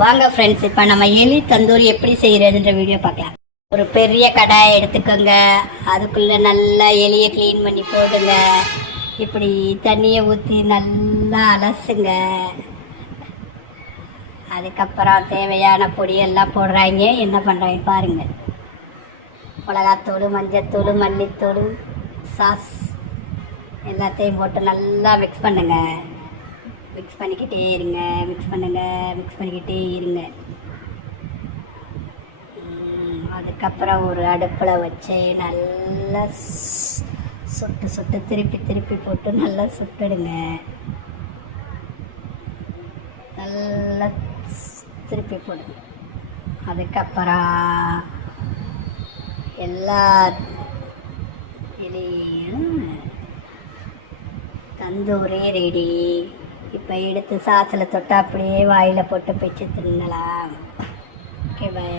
வாங்க ஃப்ரெண்ட்ஸ், இப்போ நம்ம எலி தந்தூரி எப்படி செய்கிறதுன்ற வீடியோ பார்க்கலாம். ஒரு பெரிய கடாயை எடுத்துக்கோங்க. அதுக்குள்ளே நல்லா எலியை க்ளீன் பண்ணி போடுங்க. இப்படி தண்ணியை ஊற்றி நல்லா அலசுங்க. அதுக்கப்புறம் தேவையான பொடியெல்லாம் போடுறாங்க. என்ன பண்ணுறாங்க பாருங்கள். மிளகாத்தூள், மஞ்சத்தூள், மல்லித்தூள், சாஸ் எல்லாத்தையும் போட்டு நல்லா மிக்ஸ் பண்ணுங்க. மிக்ஸ் பண்ணிக்கிட்டே இருங்க. மிக்ஸ் பண்ணிக்கிட்டே இருங்க. அதுக்கப்புறம் ஒரு அடுப்பில் வச்சு நல்லா சுட்டு திருப்பி போட்டு நல்லா சுட்டுடுங்க. நல்லா திருப்பி போடுங்க. அதுக்கப்புறம் எல்லா இலையும் தந்தூரி ரெடி. இப்போ எடுத்து சாஸில் தொட்டு அப்படியே வாயில் போட்டு பிச்சு தின்னலாம். Okay, by.